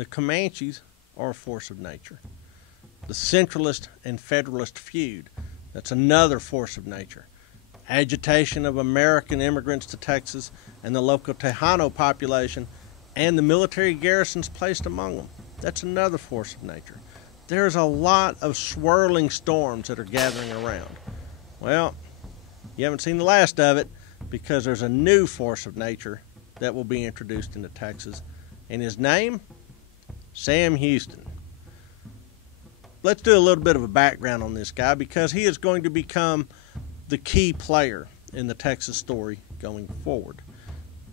The Comanches are a force of nature. The Centralist and Federalist feud, that's another force of nature. Agitation of American immigrants to Texas and the local Tejano population and the military garrisons placed among them, that's another force of nature. There's a lot of swirling storms that are gathering around. Well, you haven't seen the last of it because there's a new force of nature that will be introduced into Texas, and his name, Sam Houston. Let's do a little bit of a background on this guy because he is going to become the key player in the Texas story going forward.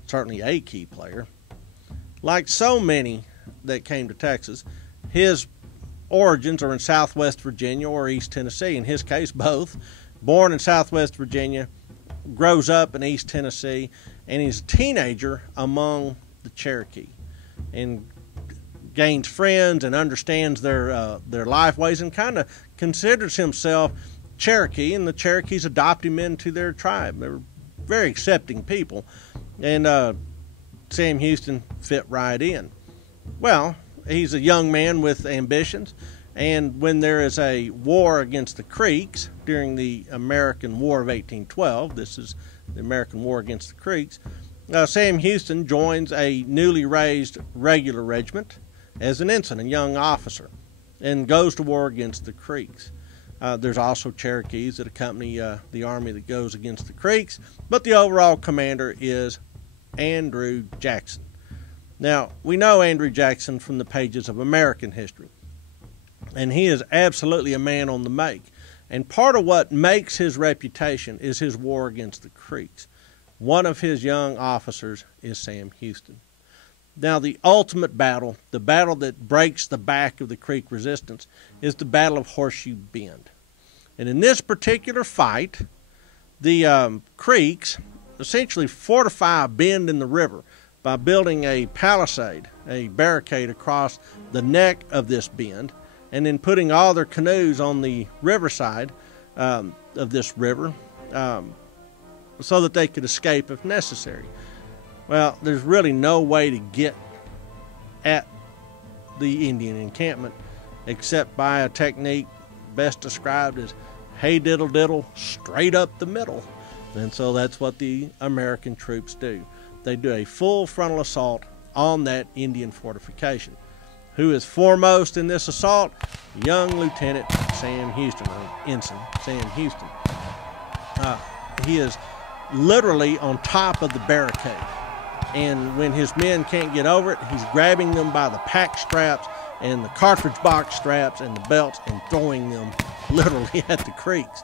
Certainly a key player. Like so many that came to Texas, his origins are in Southwest Virginia or East Tennessee. In his case, both. Born in Southwest Virginia, grows up in East Tennessee, and he's a teenager among the Cherokee and gains friends and understands their life ways and kind of considers himself Cherokee, and the Cherokees adopt him into their tribe. They're very accepting people, and Sam Houston fit right in. Well, he's a young man with ambitions, and when there is a war against the Creeks during the American War of 1812, this is the American War against the Creeks, Sam Houston joins a newly raised regular regiment as an ensign, a young officer, and goes to war against the Creeks. There's also Cherokees that accompany the army that goes against the Creeks, but the overall commander is Andrew Jackson. Now, we know Andrew Jackson from the pages of American history, and he is absolutely a man on the make. And part of what makes his reputation is his war against the Creeks. One of his young officers is Sam Houston. Now, the ultimate battle, the battle that breaks the back of the Creek resistance, is the Battle of Horseshoe Bend. And in this particular fight, the Creeks essentially fortify a bend in the river by building a palisade, a barricade across the neck of this bend, and then putting all their canoes on the riverside of this river so that they could escape if necessary. Well, there's really no way to get at the Indian encampment except by a technique best described as hey diddle diddle, straight up the middle. And so that's what the American troops do. They do a full frontal assault on that Indian fortification. Who is foremost in this assault? Young Lieutenant Sam Houston, or Ensign Sam Houston. He is literally on top of the barricade. And when his men can't get over it, he's grabbing them by the pack straps and the cartridge box straps and the belts and throwing them literally at the Creeks.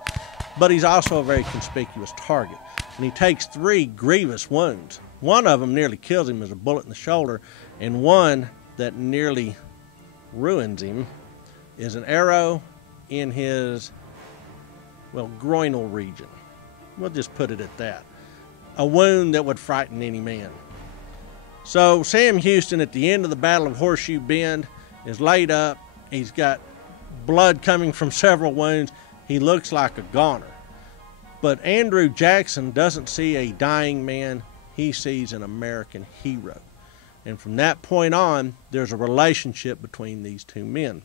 But he's also a very conspicuous target. And he takes 3 grievous wounds. One of them nearly kills him as a bullet in the shoulder, and one that nearly ruins him is an arrow in his, well, groinal region. We'll just put it at that. A wound that would frighten any man. So Sam Houston, at the end of the Battle of Horseshoe Bend, is laid up. He's got blood coming from several wounds. He looks like a goner. But Andrew Jackson doesn't see a dying man. He sees an American hero. And from that point on, there's a relationship between these two men.